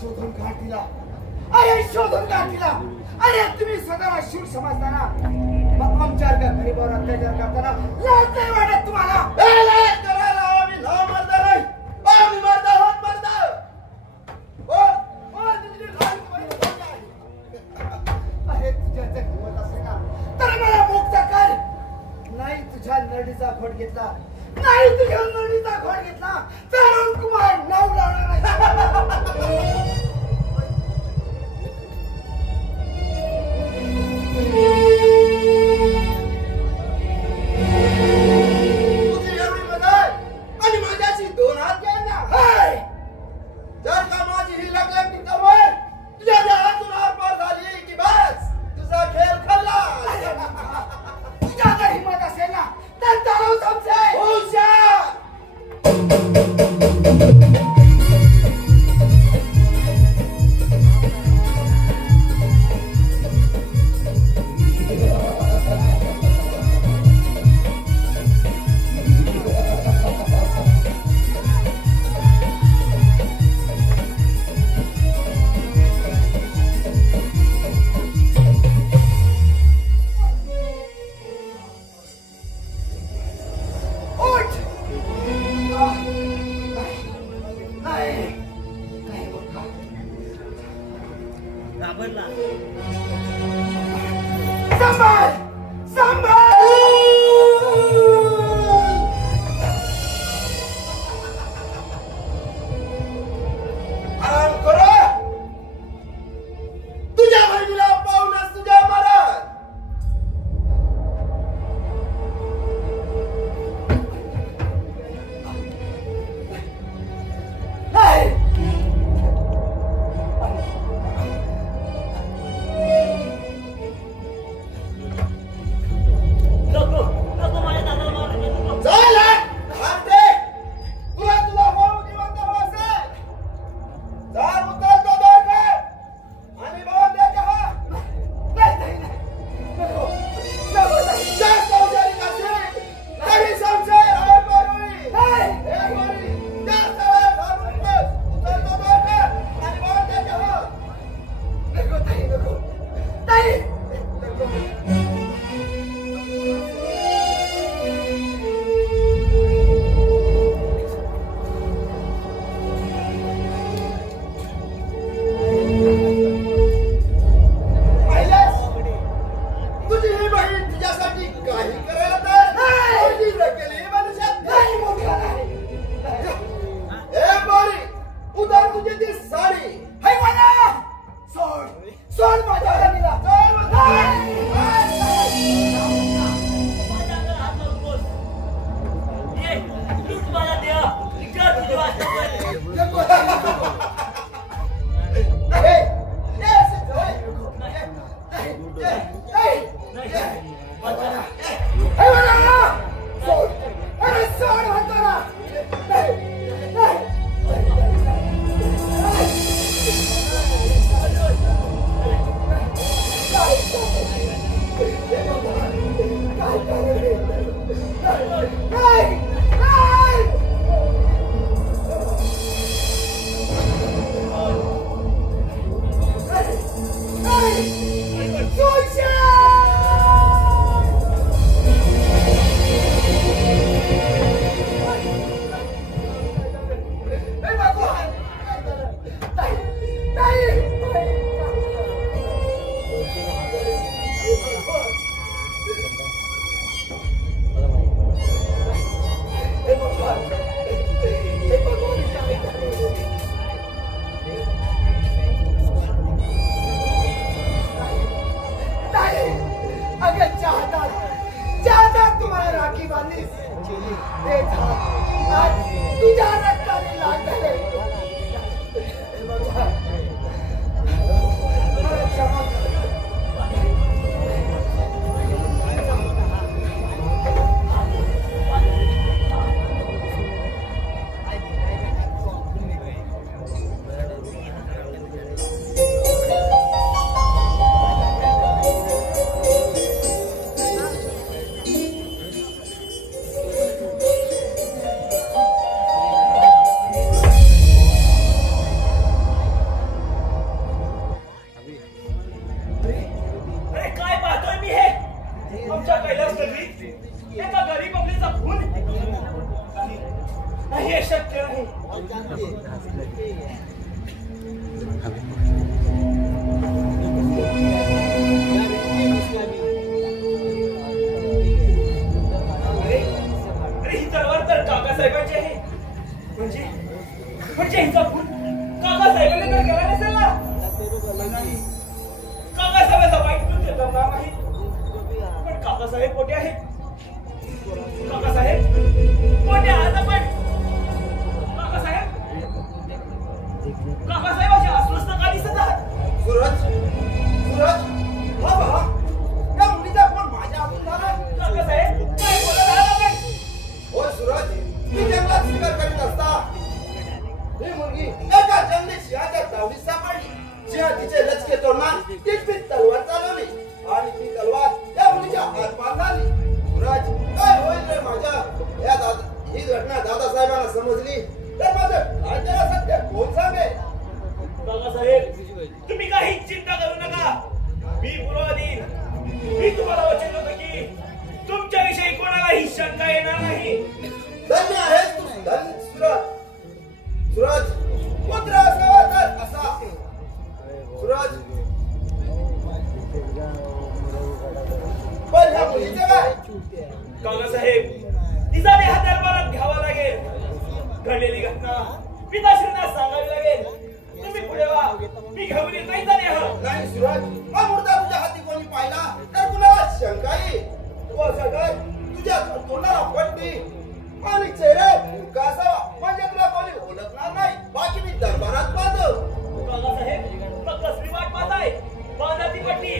शोधून काढ तिला. अरे शोधून काढ तिला. अरे तुम्ही स्वतःला शूर समजताना मग आमच्यासारख्या गरीबावर अत्याचार करताना लाज नाही वाटत तुम्हाला? लाज करायला आम्ही ना मरदा नाही, आम्ही मरदा आहोत मरदा. अरे तुझ्या जगवत असेल ना तर मला मुक्त कर. नाही तुझ्या नडीचा घोट घेतला, नाही तुझ्या नडीचा घोट घेतला तर कुमार नाव लावणार नाही. तुझी एवढी मदत आणि माझ्याशी 2 हात घ्या ना. जर का माझी ही लगलग सवय तुझ्या हातून आरपार झाली की बस तुझा खेळ खल्ला. तुझ्या जर हिंमत असेल ना तर चालव समजे हुशार. संभाल संभाल. आराम करो. तुझ्या बहिणीला पाहूनच तुझ्या मरत. नाही ही तलवार तर काकासाहेबांची आहे. म्हणजे हिचा खून काकासाहेबांनी तर केला नसेल ना. काकासाहेबांचा वाईट कृत्य करणार नाही. पण काकासाहेब कोठे आहेत? काकासाहेब कोठे आहात आपण? काकासाहेबांची अस्वस्थ का दिसत आहात? सूरज हा पहा, या मुलीचा फोन माझ्या हातून झाला. काकासाहेब काय बोलत आहात आपण? होय सूरज, मी जंगलात शिकार करीत असता ही मुलगी एका जंगली सिंहाच्या तावडीत सापडली. सिंह तिचे लचके तोडणार तीच तलवार चालवली आणि ती तलवार या मुलीच्या हातपार झाली. सूरज, काय होईल रे माझ्या या ही घटना दादासाहेबांना समजली तर माझं काय त्याला सत्य कोण सांगेल? काकासाहेब तुम्ही काही चिंता करू नका. मी पुरावा देईन. मी तुम्हाला वचन देतो की तुमच्याविषयी कोणालाही शंका येणार नाही. धन्य आहेस तू धन्य सूरज. सूरज, पुत्र असावा तर असा. सूरज, पण ह्या मुलीचं काय? काकासाहेब तिचा देह दरबारात घ्यावा लागेल. घडलेली घटना पिताश्रींना सांगावी लागेल. तुम्ही पुढे वा, मी घेऊन येत नाही देह. नाही सूरज, हा मुर्दा तुझ्या हाती कोणी पाहिला तर कुणाला शंका येईल. तू असं कर, तुझ्या तोंडाला पट्टी आणि चेहरा मुका असावा म्हणजे तुला कोणी ओळखणार नाही. बाकी मी दरबारात पाहतो. काकासाहेब मग कसली वाट पाहताय? बांधा ती पट्टी.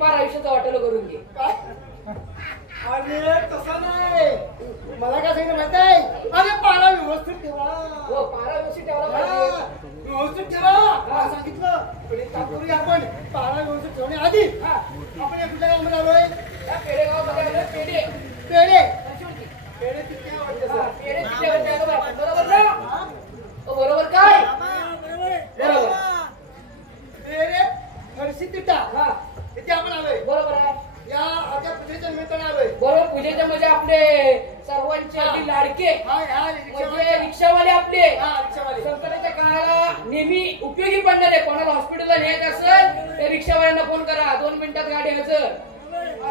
पार आयुष्याचं वाटलं करून घे. अरे तसं नाही, मला काय सांगितलं माहित आहे, अरे पारा व्यवस्थित ठेवा. हो, पारा व्यवस्थित ठेवला पाहिजे. व्यवस्थित ठेवा मला सांगितलं. पण एक काम करूया आपण, पारा व्यवस्थित ठेवण्याआधी आपण या कुठल्या गावामध्ये आलोय? या पेडेगावमध्ये आलोय. पेढे पेढे कशावरती? पेढे तिथे आवडते हा, सर. पेढे तिच्यावरती आलो आपण. बरोबर ना? हो, बरोबर काय? बरोबर. पेढे फरशी तिटा हा, तिथे आपण आलोय. बरोबर आहे. या आता पूजेच्या निमित्ताने आलोय. बरोबर. पूजेचे म्हणजे आपले सर्वांचे अगदी लाडके हा ह्या म्हणजे रिक्षावाले आपले रिक्षावाले. संकटाच्या काळाला नेहमी उपयोगी पडणारे. कोणाला हॉस्पिटलला न्यायचं असेल तर रिक्षावाल्यांना फोन करा, 2 मिनिटात गाडी हजर.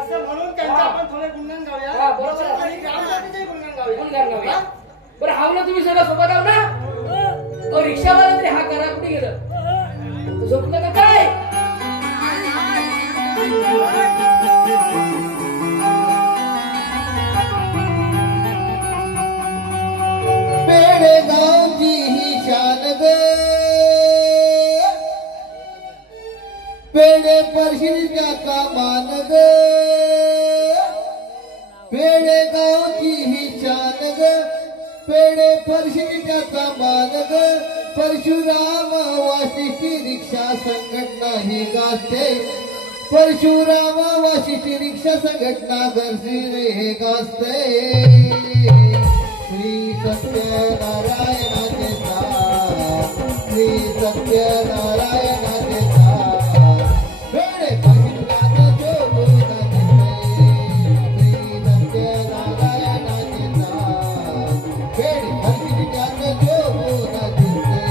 असं म्हणून त्यांचा आपण थोडे गुणगान गाऊया. हा, बरोबर आहे. आणि ग्रामपंचायतीचेही गुणगान गाऊया. फोन करणार का? बरं, हावलं तुम्ही सगळं सोबत आहो ना? तो रिक्षावाला तरी हा करा, कुठे गेलं? झोपलं का काय? पेडगावची ही शान ग, पेडे परशीच्या कामान ग, पेडगावची ही शान ग, पेडे परशीच्या कामान ग, परशुराम वाशिष्ठी रिक्षा संघटना ही गाते, परशुराम वाशिष्ठी रिक्षा संघटना गरजी हे गाजते. श्री सत्यनारायणाचे साथ, श्री सत्यनारायणाचे साथ, पेडे परशीच्या जोगून दिसते. श्री सत्यनारायणाचे साथ, पेडे परशीच्या जोगून दिसते.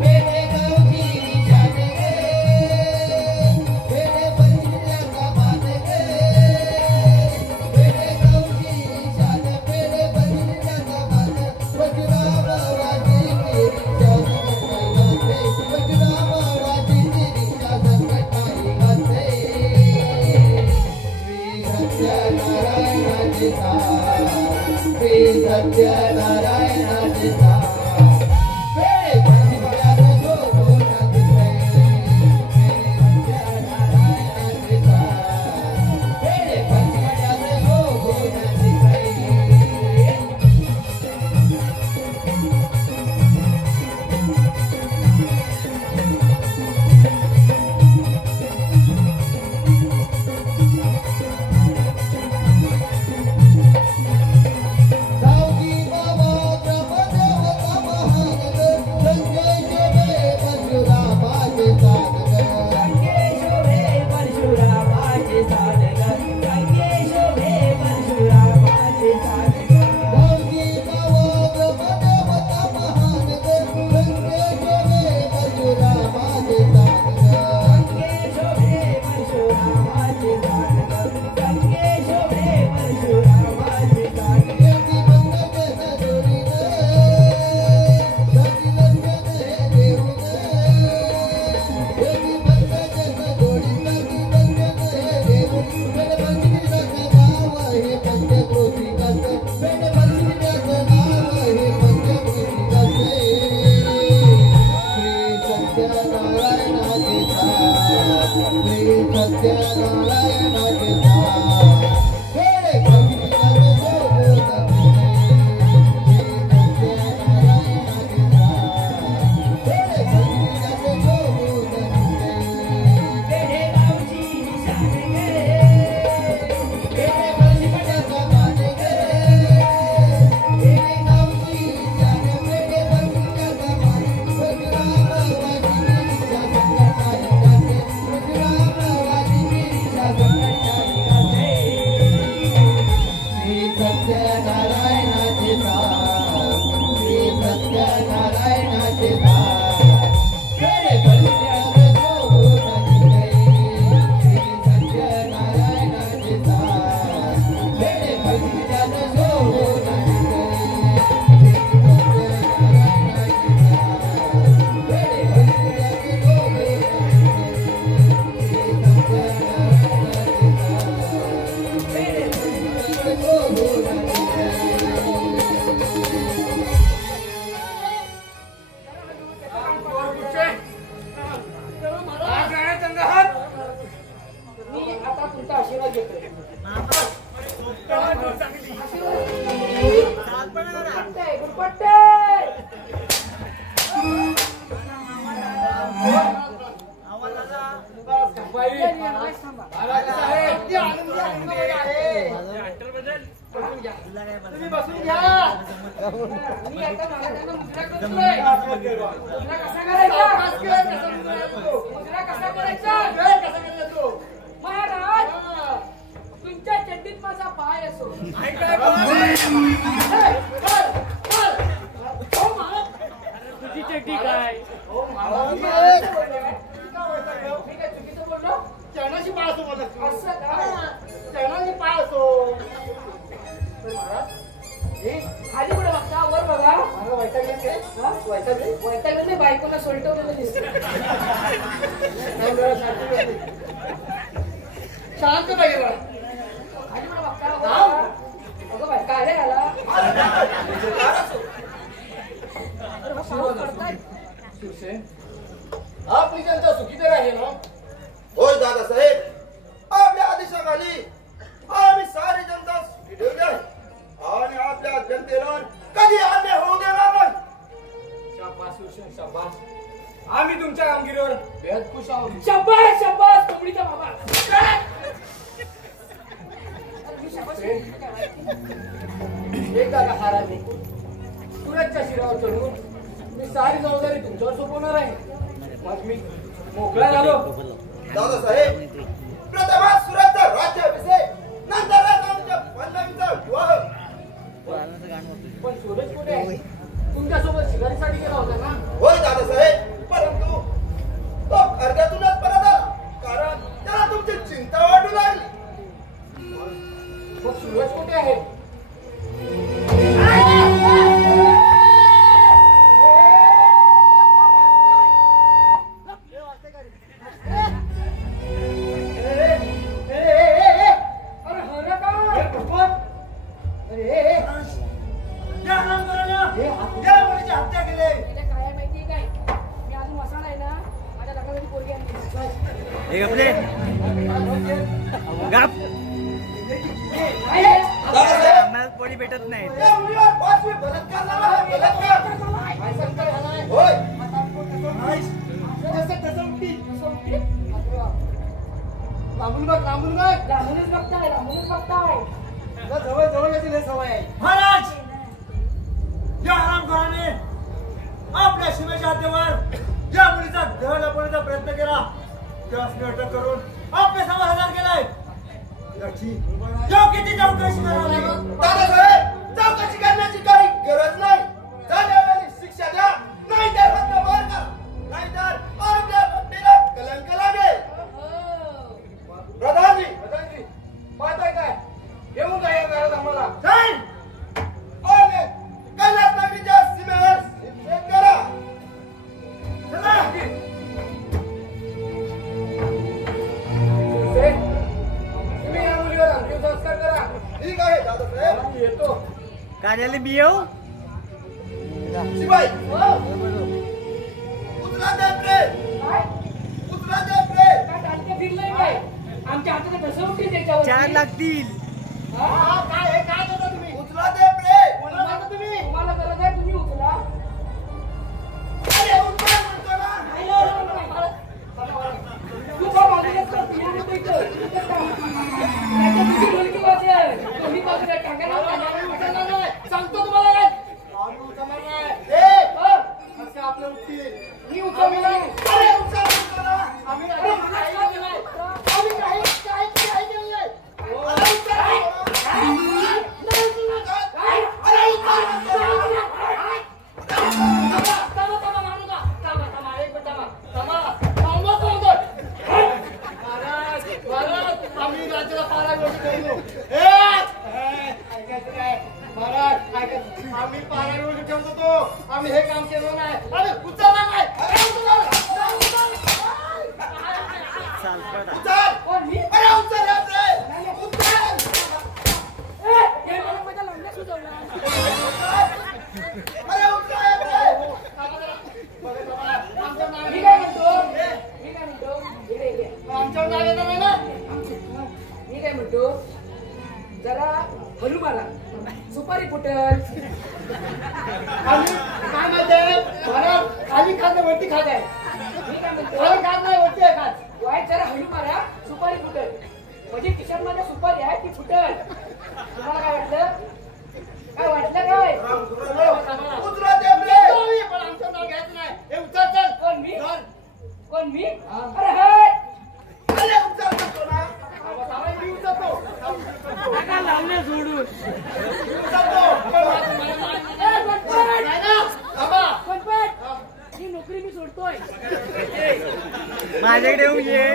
पेडगावची शान गे, पेडे परशीच्या कामान गे, पेडगावची शान, पेडे परशीच्या कामान, परशुराम वाशिष्ठी रिक्षा संघटना गाते, परशुराम वाशिष्ठी रिक्षा संघटना गाते. श्री सत्यनारायणाचे साथ, श्री सत्यनारायणाचे साथ, पेडे परशीच्या जोगून दिसते. श्री सत्यनारायणाचे साथ, पेडे परशीच्या जोगून दिसते. गावची बाबा ग्रामदेवता महान ग, संजय शोभे परशुरामाचे साथ ग. गावची बाबा ग्रामदेवता महान ग, संजय शोभे परशुरामाचे साथ ग. येती बंधन जोडीन, जाती दर्शन हे देऊन, येती बंधन जोडीन, जाती दर्शन हे देऊन, पेडपरशीचं नाव हे पंचक्रोशीकाचं, पेडपरशीचं नाव हे पंचक्रोशीकाचं. श्री सत्यनारायणाचे साथ, श्री सत्यनारायणाचे साथ, पेडे परशीच्या जोगून दिसते. श्री सत्यनारायणाचे साथ, पेडे परशीच्या जोगून दिसते. पेडे परशीच्या कामान गे, पेडगावची शान, पेडे परशीच्या कामान, परशुराम वाशिष्ठी रिक्षा संघटना ही गाते, परशुराम वाशिष्ठी रिक्षा संघटना ही गाते. तुमचा आशीर्वाद घेतोय. गुडपट्टे, गुडपट्टे. तुम्ही बसून घ्या. मी आता महाराजांना मुजरा करतोय. मुजरा कसा करायचा? मुजरा कसा करायचा? महाराज, तुमच्या चड्डीत माझा पाय असो. तुझी चड्डी काय? मी काय चुकीचं बोललो? चरणाशी पाय असो बोलत. असं काय? चरणाशी पाय असो. खाली पुढे बघता, वर बघा. मला वैतागले काय? हा? वैतागले? वैतागलं नाही, बायकोला सोलटवलेलं दिसतं. शांत पाहिजे मला. खाली पुढे बघता, वर बघा. अगं बाई, काय रे याला? आपली जनता सुखी तर आहे ना? होय दादासाहेब, आपल्या आदेशाखाली आम्ही सारी जनता सुखी ठेवली आहे आणि आपल्या जनतेला कधी अन्याय होऊ देणार नाही. शाबास हुसेन, शाबास. आम्ही तुमच्या कामगिरीवर बेहद खुश आहोत. शाबास, शाबास, कोंबडीचा बाबा. एकदा का हाराने सुरतच्या शिरावर चढून मी सारी जबाबदारी तुमच्यावर सोपवणार आहे. मग मी मोकळा झालो. दादासाहेब, प्रथमात सुरतचा राज्याभिषेक, नंतर आमच्या पल्लवीचा विवाह. पण सूरज कुठे आहे? तुमच्यासोबत शिकारीसाठी गेला होता ना? होय दादासाहेब, परंतु तो अर्ध्यातूनच परत आला, कारण त्याला तुमची चिंता वाटू लागली. मग सूरज कुठे आहे? अरे हो ना का? हत्या केली. तिला काय आहे माहितीये काय? मी अजून मसाला आहे ना, माझ्या लग्नाची पोरगी आणली. काय आहे? दादासाहेब, पोळी भेटत नाही. या मुलीवर 5वी बलात्कार झाला आहे, बलात्कार. काय सांगता येणार? होय. जसं तसं उठी. सोबती? अरे वा. लांबून बघ, लांबून बघ. रामूनच बघताय, रामूनच बघताय. तुला जवळ जवळ याची लय सवय आहे. महाराज, या हरामखोराने आपल्या सीमेच्या हद्दीवर या मुलीचा देह लपवण्याचा प्रयत्न केला. त्यासने अटक करून आपले समाधान केलाय. याची योग्य ती चौकशी करावी. दादासाहेब, चौकशी करण्याची काही गरज नाही. झाल्यावेळी शिक्षा द्या, नाहीतर रद्द बाहेर करा, नाहीतर आपल्या पट्टीला कलंक लागेल. प्रधानजी, प्रधानजी, पाहताय काय? येऊन जा या घरात आम्हाला. चल. आणि कैलास नगरीच्या सीमेवर निषेध करा. चला. हुसेन, तुम्ही या मुलीवर अंतिम संस्कार करा. ठीक आहे दादासाहेब. आम्ही येतो. कार्यालय मी येऊ. शिवाय हो. उचला दे प्रेम, काय? उचला दे प्रेम. काय टालके फिरलंय काय? आमच्या हातात ढसळ उठली त्याच्यावर. 4 लागतील. हा, काय हे काय करता तुम्ही? उचला दे प्रेम. कोणाला सांगता तुम्ही? तुम्हाला गरज आहे, तुम्ही उचला. अरे उचला म्हणतो ना. नाही, नाही, नाही, नाही. तू का बाजूला कर? तू नको इथं. त्याच्या तुझी मुलगी वाजेल. तुम्ही बाजूला टाका ना, टाका ना. सांगतो तुम्हाला काय? आम्ही उचलणार नाही. ए, हो. कसं आपलं उठतील? मी उचलणार नाही. अरे उचला म्हणतो ना. आम्ही अरे, आम्ही मला काही काय केलं नाही. नाही. आम्ही काही केलं नाही. अरे उचला म्हणतो ना. अरे उचला म्हणतो ना. महाराज, महाराज, आम्ही राज्याला पारायण ठेवलो. ऐकायचं काय? महाराज, ऐकायचं. आम्ही पारायण ठेवत होतो. आम्ही हे काम केलं नाही. अरे उचलणार नाही. अरे उचलणार नाही. उचल. कोण मी? अरे उचल रे प्रेम. उचल. ए, हे मला माझ्या लग्नात सुचवलं. अरे उचला रे प्रेम. आमच्या नावे मी काय म्हणतो? मी काय म्हणतो? इकडे, इकडे. आमच्या नावे तर नाही ना. म्हणतो जरा हलू मारा सुपारी फुटल काय म्हणते मला खाली खात वरती खात आहे मी काय म्हणतो खाली खात नाही वरती आहे खात वाईट जरा हलू मारा सुपारी फुटल म्हणजे खिशात मध्ये सुपारी आहे ती फुटल तुम्हाला काय वाटलं काय उतरा ते आपले पण आमचं नाव घ्यायचं नाही हे उतर चल कोण मी अरे हाय अरे उतर म्हणतो ना आवाज मी उतरतो नका लावले सोडून ही नोकरी मी सोडतोय माझ्याकडे येऊन ये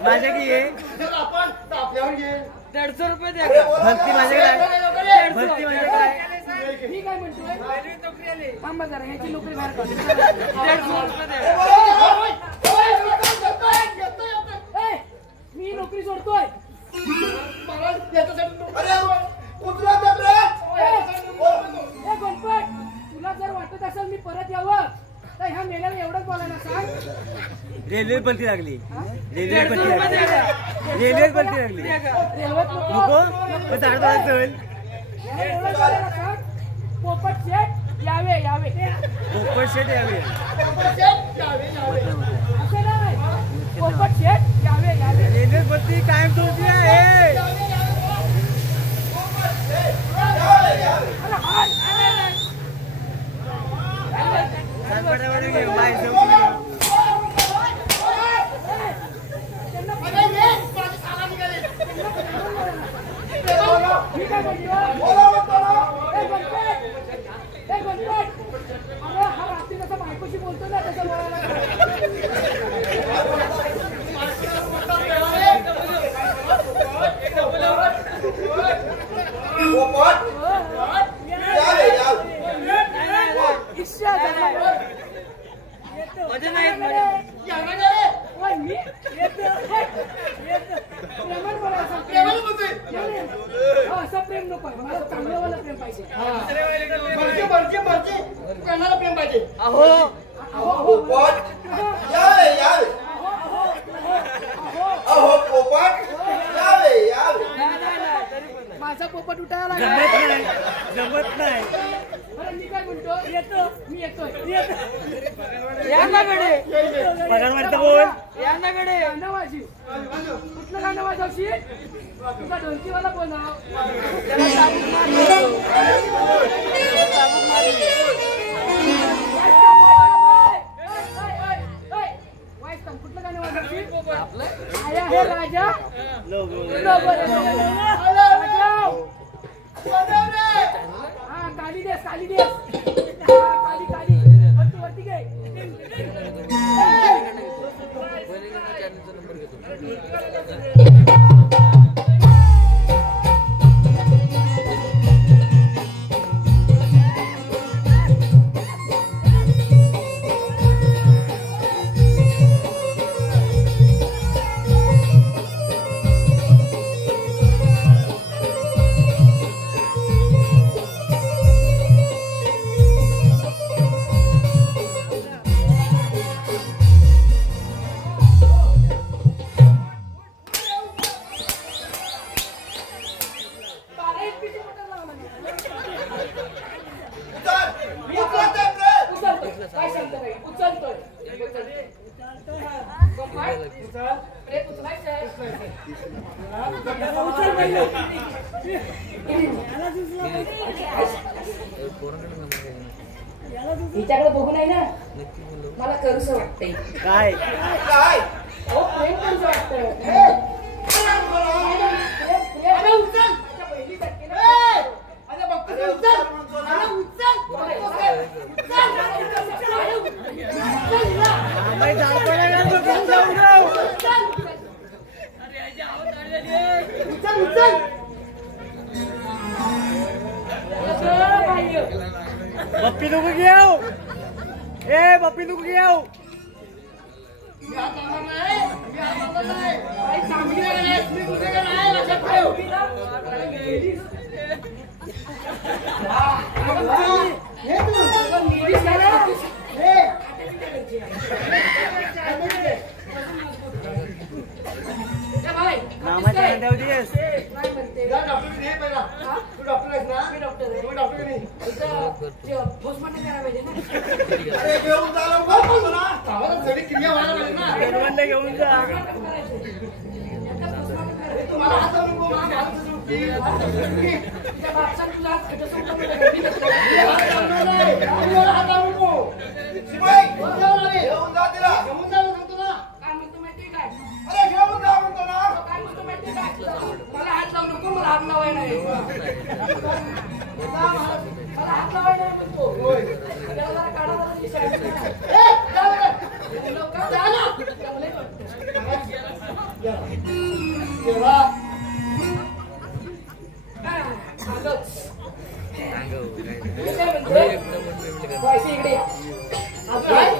माझ्याकडे ये आपण आपल्यावर घे 150 रुपये द्या भरती माझ्याकडे आहे. भरती माझ्याकडे आहे. मी काय म्हणतोय थांबा जरा ह्याची नोकरी बाहेर काढ 150 रुपये द्या मी नोकरी सोडतोय अरे उतरा ते आपले गणपत तुला जर वाटत असेल मी परत यावं तर ह्या मेल्याला एवढंच बोलायला सांग रेल्वे भरती लागली रेल्वे भरती लागली रेल्वे भरती लागली रेल्वेत नको मग झाड चल एवढंच बोलायला सांग पोपट शेठ यावे पोपट शेट यावे असं नाही पोपट शेठ यावे रेल्वे भरती कायम तुमची आहे फटाफट घे बाय मी काय म्हणतो बोला म्हणतो ना अरे हा रात्री कसं बायकोशी बोलतो ना तसं पोपट मजा नाही मी असं प्रेम नको मला चांगलं प्रेम पाहिजे प्रेम पाहिजे पोपट अहो पोपट माझा पोपट उठायला जमत नाही अरे मी काय म्हणतो मी येतोय पगार वाटतं बोल गाणं वाजव कुठलं गाणं वाजवशील तुझा ढोलकीवाला बोलाव कुठलं गाणं वाजवशील आया हे राजा हा काली देस काली वरती घे हिच्याकडे बघू नाही ना मला करूस वाटतंय काय हो प्रेम करूस वाटतं पप्पी नको घेऊ पप्पी नको घेऊ म्हणताय काय म्हणते जा डॉक्टर नाही पहिला तू डॉक्टर आहेस ना मी डॉक्टर आहे तू डॉक्टर नाही पोस्टमॉर्टम करायला पाहिजे ना अरे घेऊन जा लवकर बोलतो ना. गावाला सगळी क्रिया व्हायला पाहिजे ना घेऊन जा. पोस्टमॉर्टम करायचं आता पोस्टमॉर्टम करायचं तुम्हाला हात लावू नको मला हात लावू नको. तुझ्या बापसान तुला आज खटं सोडलं म्हणजे मी कसं हे हात लावणार नाही. तुम्हाला हात लावू नको. शिवाय हात लावणार नाही. घेऊन जा तिला. घेऊन जा म्हणतो ना. काय म्हणतो माहितीये काय अरे घेऊन जा म्हणतो ना. काय म्हणतो माहितीये काय मला हात लावू नको मला हात लावाय नाही मला हात लावाय नाही म्हणतो त्याला जरा काढा जरा दिसायला. जा बरं. लवकर जा ना चांगलंय वाटतं. देवा. पैसे इकडे या. काय?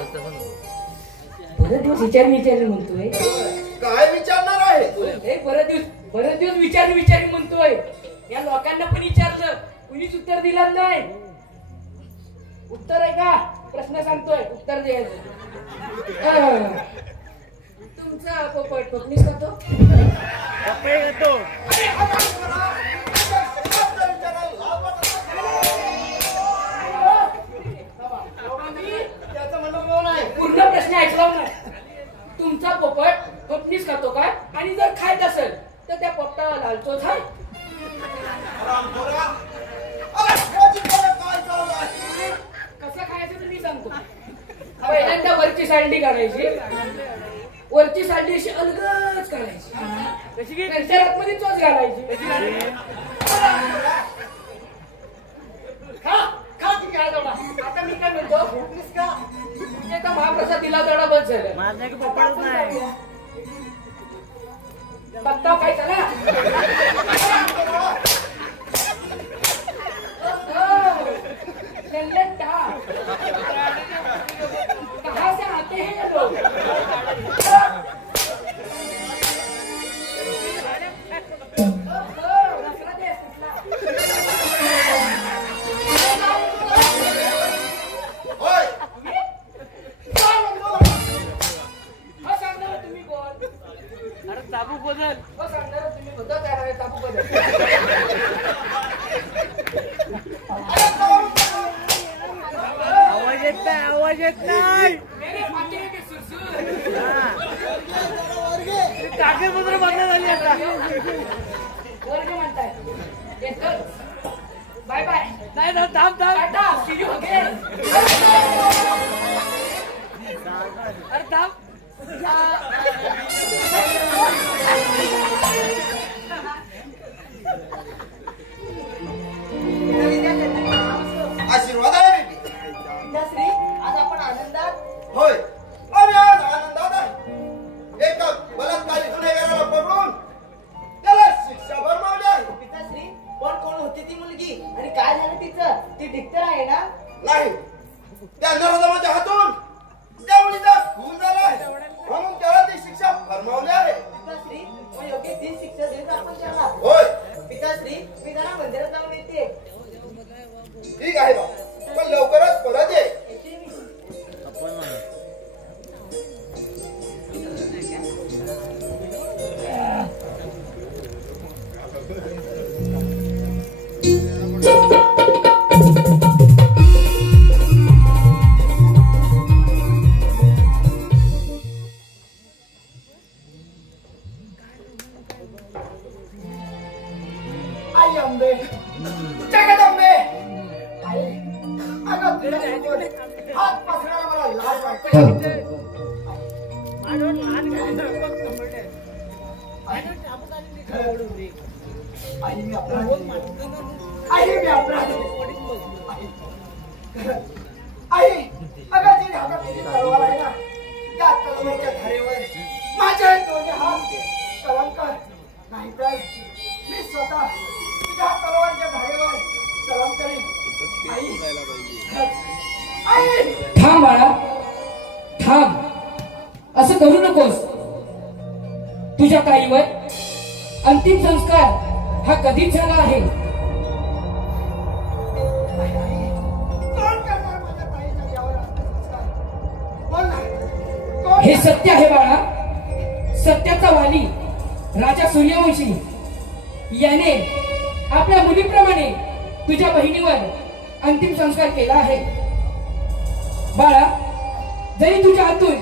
बरेच दिवस विचारी म्हणतोय काय विचारणार आहे तू? बरेच दिवस विचारी म्हणतोय या लोकांना पण विचारलं कुणीच उत्तर दिलं नाही. उत्तर आहे का प्रश्न सांगतोय उत्तर द्यायचं. तुमचा पोपट पत्नीच करतो पप्पे घेतो. अरे आता करा. आता विचारायला लाज वाटत नाही. त्याचं म्हणणं कोण आहे? पूर्ण प्रश्न ऐकला नाही. तुमचा पोपट पत्नीच खातो काय आणि जर खायत असेल तर त्या पोपटाला लालचोच आहे. रामखोरा. अरे ह्याची मला काय चालू आहे? कसं खायचं तुम्ही सांगतो. पहिल्यांदा वरची सालडी काढायची वरची सालडी अशी अलगद काढायची नंतर आतमध्ये चोच घालायची. खा की काय तेवढा. आता मी काय म्हणतो उठलीस का? तुझे तर महाप्रसाद दिला तेवढा बस झाला. माझं की पप्पाच नाही. बघताव काय चला कहाँ से आते हैं ये लोग? नफरत है कुठला? होय. हो सांगणार तुम्ही कोण? अरे चाबू बदल. हो सांगणार तुम्ही बदल काय चाबू बदल. आवाज येत नाही. मेरे फाटे के सुरसुर. कागदपत्र बंद झाली आता. वर्ग म्हणताय येतो. Bye bye. नाही ना थांब टाटा सीडी हो गए. अरे थांब. आशीर्वाद आहे बेबी. पिताश्री, आज आपण आनंदात. होय. आम्ही आज आनंदात आहे. एका बलात्कारी गुन्हेगाराला पकडून त्याला शिक्षा फरमावली आहे. पिताश्री, पण कोण होती ती मुलगी आणि काय झालं तिचं? ती डिक्टर आहे ना? नाही. त्या नरोदमाच्या हातून त्या मुलीचा खून झाला आहे म्हणून त्याला ती शिक्षा फरमावली आहे. पिताश्री, मग योग्य ती शिक्षा देत आपण त्याला. होय. पिताश्री, मी जरा मंदिरात जाऊन येते. ठीक आहे बा. पण लवकरच परत ये. येते मी. आई अंबे. जगदंबे. आई. अगं तुला हात पसरायला मला लाज वाटते. आई मी अपराधी. आई मी अपराधी. आई अगं ती हातातली तलवार आहे ना त्या तलवारच्या धारेवर माझ्या दोन्ही हात कलंकर नाही तर मी स्वतः तुझ्या तलवारच्या धारेवर कलम करीन. आई आई. थांब बाळा थांब. असं करू नकोस. तुझ्या ताईवर अंतिम संस्कार हा कधीच झाला आहे. कोण करणार माझ्या ताईच्या यावर अंत्यसंस्कार? बोल ना. कोण? हे सत्य आहे बाळा. सत्याचा वाली राजा सूर्यवंशी याने आपल्या मुलीप्रमाणे तुझ्या बहिणीवर अंतिम संस्कार केला आहे. बाळा, जरी तुझ्या हातून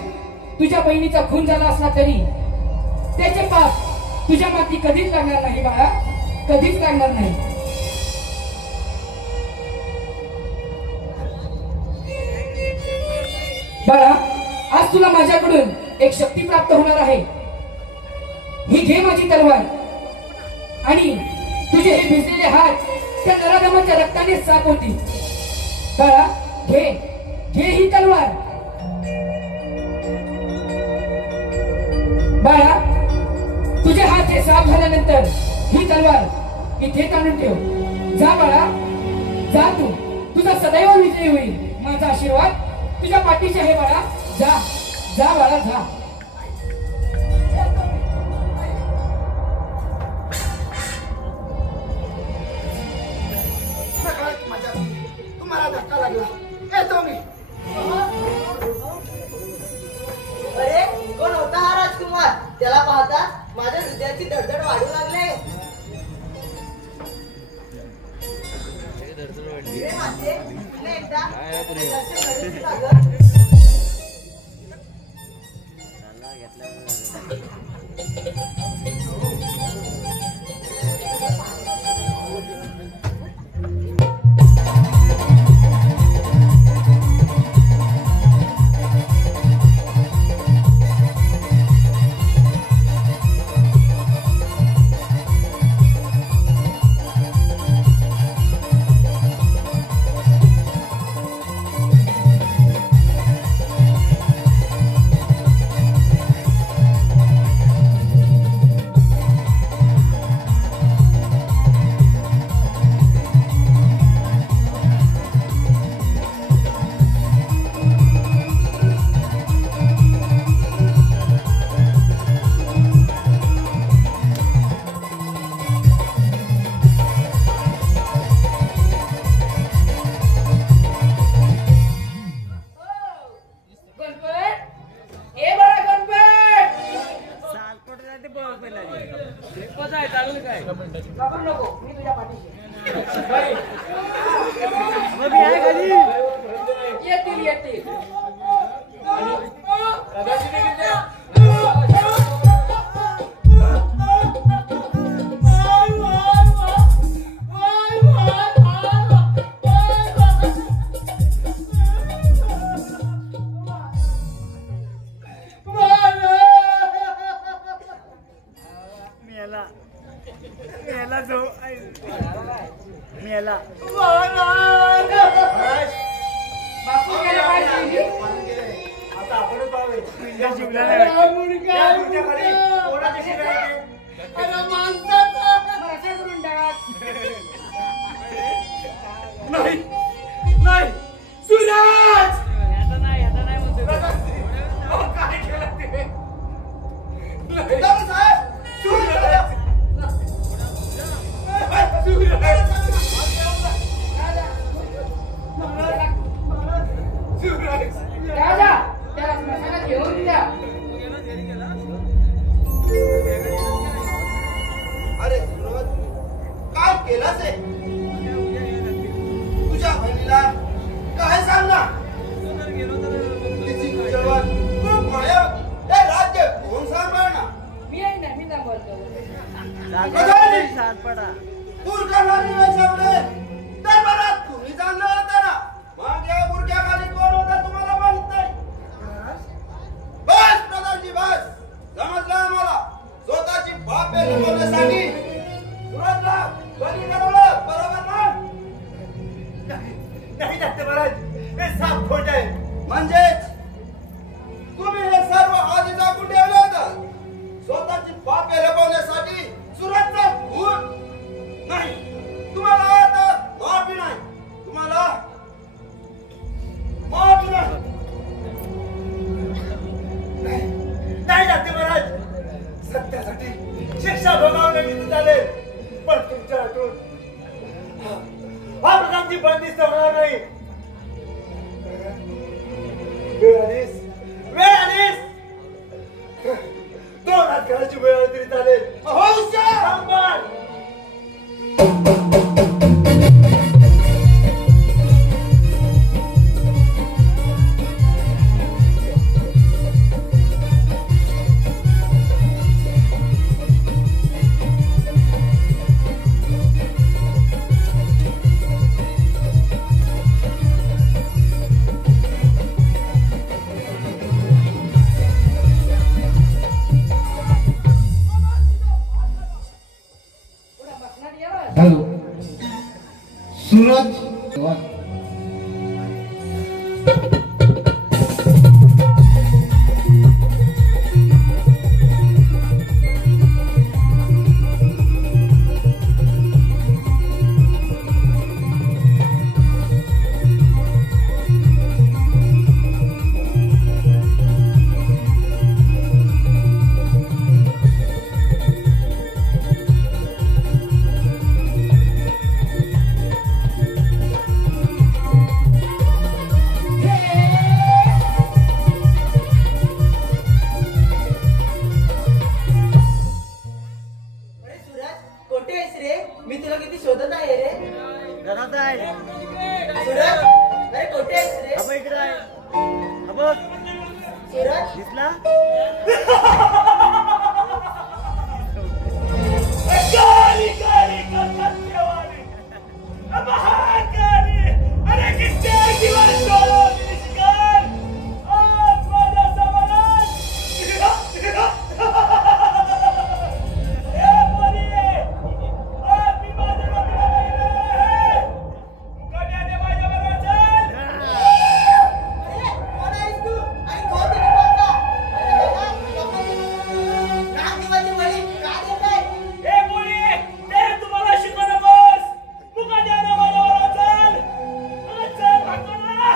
तुझ्या बहिणीचा खून झाला असला तरी त्याचे पाप तुझ्या माती कधीच लागणार नाही बाळा, कधीच लागणार नाही. बाळा, आज तुला माझ्याकडून एक शक्ती प्राप्त होणार आहे. ही घे माझी तलवार आणि तुझे हे भिजलेले हात त्या नराधमाच्या रक्ताने साफ होतील. बाळा, घे घे ही तलवार. बाळा, तुझे हात हे साफ झाल्यानंतर ही तलवार इथे ताणून ठेव. जा बाळा, जा. तुझा सदैव विजय होईल. माझा आशीर्वाद तुझ्या पाठीशी आहे बाळा. जा जा बाळा, जा. तुम्हाला धक्का लागला, येतो मी. अरे, कोण होता हा राजकुमार? त्याला पाहता माझ्या हृदयाची धडधड वाढू लागले. रे माते, पुन्हा एकदा घरचे घरीच लागत. येतील येतील. नाही नाही सूरज काय केलं ते? राजा, त्याला स्मशानात घेऊन द्या. अरे सूरज, काय केलं ते? तुझ्या बहिणीला काय सांगणार? तिची तुझ्यावर खूप माया. हे राज्य कोण सांभाळणार? मी आहे ना, मी सांभाळतो. दूर करणारी वेशावले दरबारात तुम्ही जाणलं होतं ना. मग या बुरख्याखाली कोण होता तुम्हाला माहित नाही? बस प्रधानजी, बस. समजलं आम्हाला. स्वतःची बापे लपवण्यासाठी सूरजला बली ठरवलं, बरोबर ना? नाही जास्त महाराज, हे साफ खोट आहे. म्हणजेच तुम्ही हे सर्व आधी दाखवून ठेवलं होतं. स्वतःची बापे लपवण्यासाठी सूरजचा खून. नाही, तुम्हाला आता माफी नाही. तुम्हाला हॅलो सूरज अरे सूरज कोठे आहेस रे? मी तुला किती शोधत आहे रे. घरात आहे. सूरज अरे कोठे आहेस रे? अबे इकडे आहे. अबे सूरज दिसला? काली काली कलकत्तेवाली महाकाली अरे किती दिवस डोळा निष्काल आज माझ्या समानात हे बोली आज मी माझ्या नवऱ्याला आहे मुकाट्याने माझ्याबरोबर चल अरे कोण आहेस तू आणि कोण तुझी बाबा? नाक देवाची बळी का देत आहे? हे बोली ते तुम्हाला शिकवू नकोस मुकाट्याने माझ्याबरोबर चल चल भागवला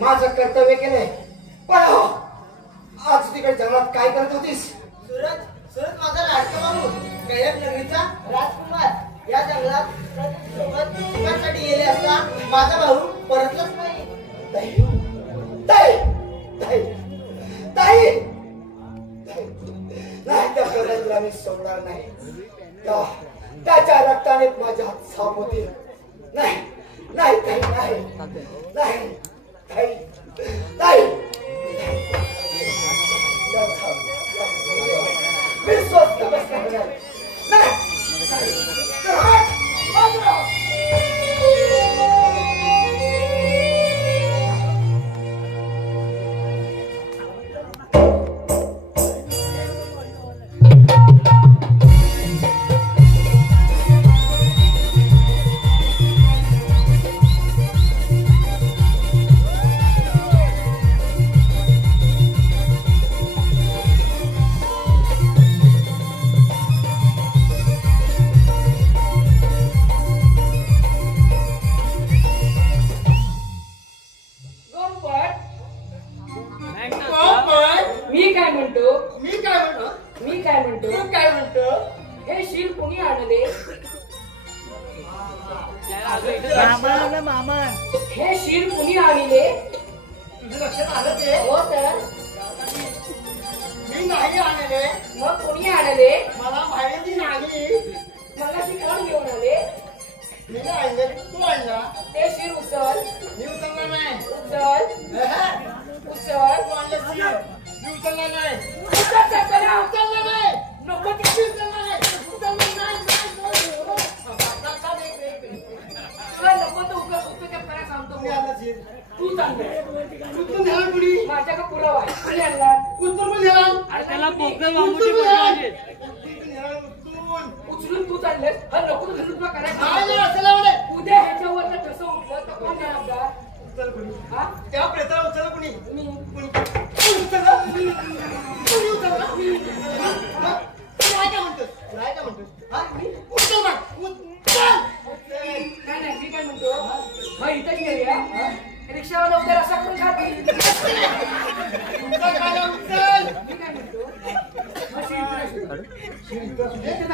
माझं कर्तव्य केलंय पण हो आज तिकडे जंगलात काय करत होतीस? सूरज सूरज माझा लाडका बाबू कैलास नगरीचा राजकुमार या जंगलात सोबत शिकासाठी गेले असता माझा भाऊ परतलाच नाही. ताई ताई ताई ताई नाही त्या प्रजाला मी सोडणार नाही. त्याच्या रक्ताने माझ्या हात साफ होतील. नाही नाही ताई नाही नाही ताई ताई मी स्वस्त बसणार नाही. मामा हे शिर कुणी आणले? तुझं लक्षात आलं ते? हो तर मी नाही आणले. मग कुणी आणले? मला माहिती नाही. मला कोण घेऊन आले? मी नाही आणले, तू आणला. ते शिर उचल. मी उचलला नाही. उचल. उचल. तू आणलं शिर. मी उचलला नाही. उचल चकना. उचलला नाही. नको ते मी उचलला नाही. उचलला नाही. तुला नको तर उचल चकना सांगतो. मी आणलं शिर. तू चांगलं. उचलून घ्यायला कुणी? माझ्याकडे पुरावा आहे. कुणी आणला? उचलून घ्यायला. अरे त्याला उचलून घ्यायला. उचलून तू चाललेस. हा नको तर घरून तुला करायचं. नाही असं म्हणे. उद्या ह्याच्यावर तसं उठलं तर कोण नाही आपला? उचल कुणी? हा? त्या प्रेताला उचल कुणी? मी. कुणी उचलला? कुणी उचलला? मग तू नाही काय म्हणतोस? नाही काय म्हणतोस? हा? उचल मग. उचल. नाही नाही मी काय म्हणतो मग इथं गेली रिक्षावाला उद्या रस्ता करून खातील. उचल माझ्या उचल. मी काय म्हणतो मग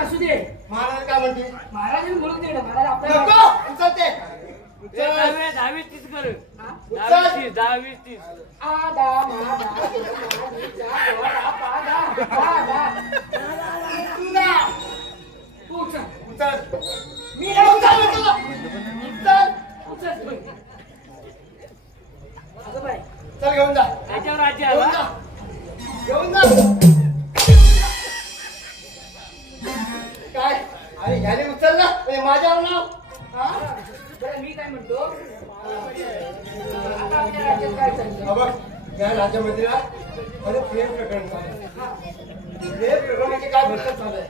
असू दे. महाराज काय म्हणते? महाराज बोलून दे ना. महाराज आपल्याला नको. उचलते. उचल. दहावीस आदा मादा मादीचा गोडा पादा तुला. तू उचल. उचल. मी नाही उचल. उचल. उचल. उचल. असं बाय. चल घेऊन जा. त्याच्यावर राज्य घेऊन जा. घेऊन जा. काय? अरे ह्याने उचललं म्हणजे माझ्यावर नाव. हा? बरं मी काय म्हणतो आता आमच्या राज्यात काय चाललं? बघ या राज्यामध्ये ना अरे प्रेम प्रकरण चाललंय. प्रेम प्रकरण म्हणजे काय भरकत चाललंय.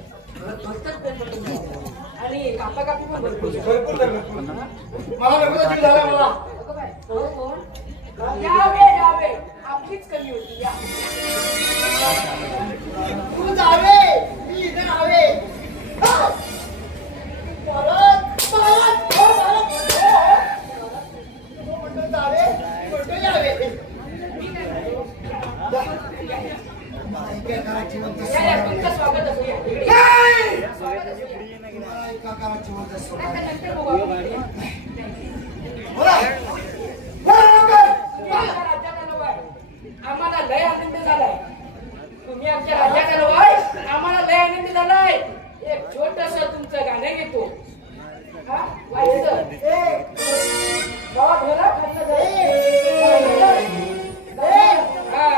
आणि कापाकापी पण भरपूर आहे. भरपूर झालं, भरपूर. मला नको जीव झाला मला. नको बाय. कोण? यावे आपलीच कमी होती या. तू जावे मी इथे राहावे. हा! परत परत हो, परत हो. तू म्हणतो जावे मी म्हणतो यावे. काय करायची म्हणतेस? या तुमचं स्वागत असू या. इकडे नाही! या. स्वागत असू या. काय करायची म्हणतेस? आता नंतर बघू आपण. बोला. बोला लवकर. तुम्ही आमच्या राज्यात आलो बाय. आम्हाला लय आनंद झालाय. तुम्ही आमच्या राज्यात आलो बाय. आम्हाला लय आनंद झालाय. एक छोटस तुमचं गाणं घेतो. हा? वाजतं. बाबा ढोला खाल्लं जाईल. हा.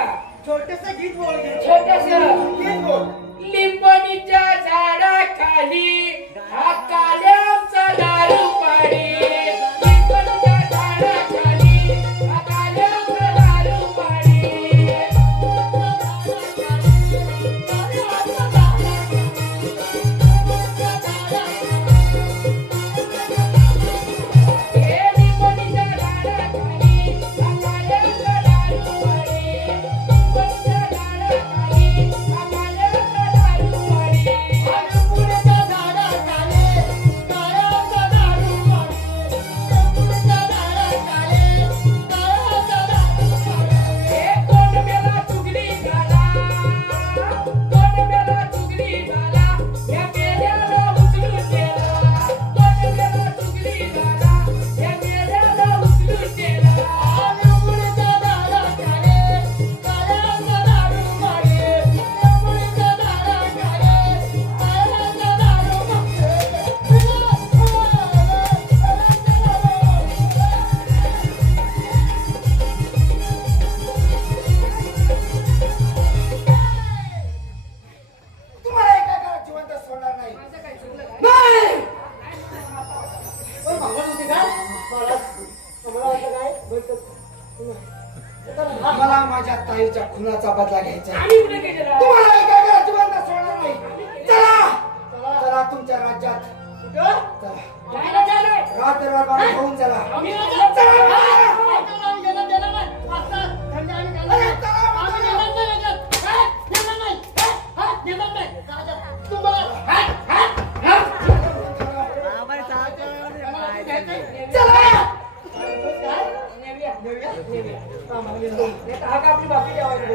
छोटस गीत बोल घे. छोटंसं. गीत बोल. लिंबणीच्या झाडाखाली हा काल्याचा दारू पाडी. लिंबणीच्या झाडाखाली हा काल्याचा दारू पाडी. हे लिंबणीच्या झाडाखाली हा काल्याचा दारू पाडी. लिंबणीच्या झाडाखाली हा काल्याचा दारू पाडी. लिंबूच्या झाडाखाली काळ्याचा दारू पाडी. लिंबूच्या झाडाखाली काळ्याचा दारू पाडी. हे कोण मेला चुगली झाला. कोण मेला चुगली झाला. या मेल्याला उचलून नेला. कोण मेला चुगली झाला. या मेल्याला उचलून नेला. लिंबूच्या झाडाखाली काळ्याचा दारू पाडी. लिंबूच्या झाडाखाली काळ्याचा दारू तुम्हाला एका घरात जिवंत सोडणार नाही. माझं काय चुकलं काय? नाही! भांडण होते का? मला वाटलं काय? मला माझ्या ताईच्या खुनाचा बदला घ्यायचा आहे. आम्ही कुठे केलेलं? तुम्हाला एका घरात जिवंत सोडणार नाही. चला चला तुमच्या राज्यात. चला जायला जायला. रात्रभर होऊन चला. आम्ही हा का आपली बाकी जेवायला.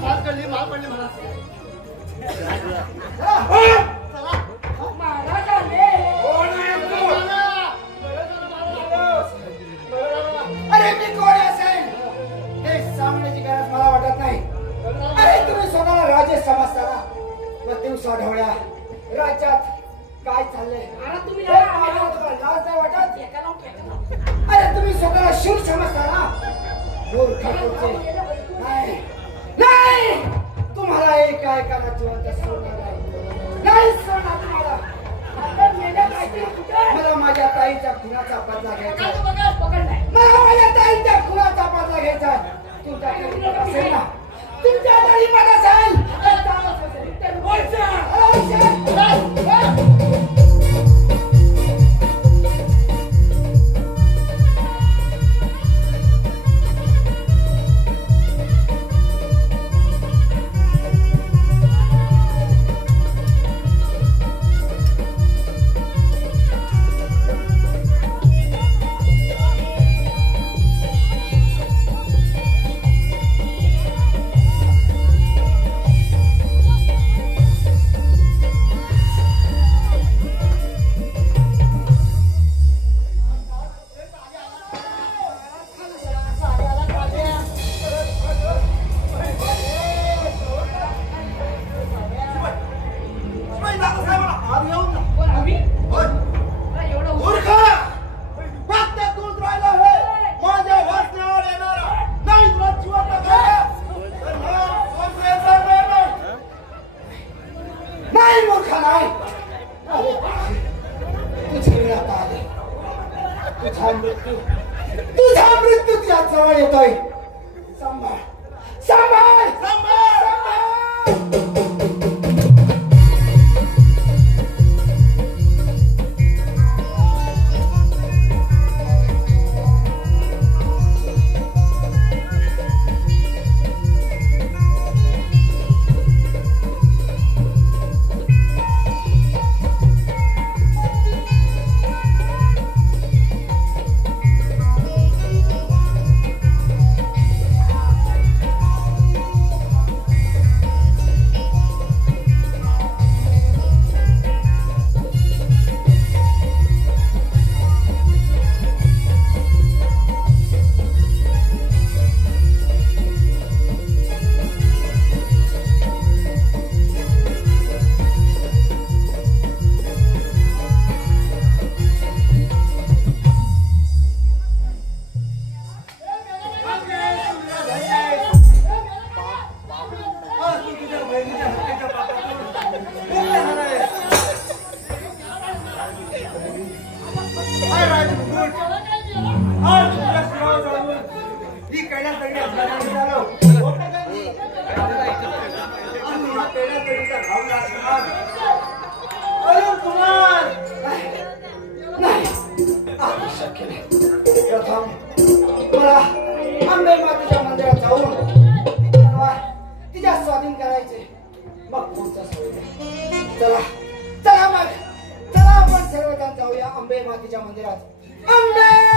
माल पडली मला. महाराज आले. मला तुम्ही ए, माझ्यावर तुम्हाला लाज नाही वाटत? अरे तुम्ही स्वतःला शूर समजता ना? मूर्ख तुमचे. नाही नाही, तुम्हाला एक ऐकायला जिवंत सोडणार नाही सोडणार तुम्हाला. मला माझ्या ताईच्या खुनाचा बदला घ्यायचा आहे. मला माझ्या ताईच्या खुनाचा बदला घ्यायचा आहे. तुमच्या असेल ना, तुमच्या तरी मत असेल तर बोलचा. तुझा मृत्यू तुझ्या जवळ येतोय. सांभाळ सांभाळ सांभाळ सांभाळ. आंबे मातेच्या मंदिरात जाऊन तिच्या स्वाधीन करायचे, मग पुढचा चला चला मग चला आपण सर्वजण जाऊया आंबे मातेच्या मंदिरात. आंबे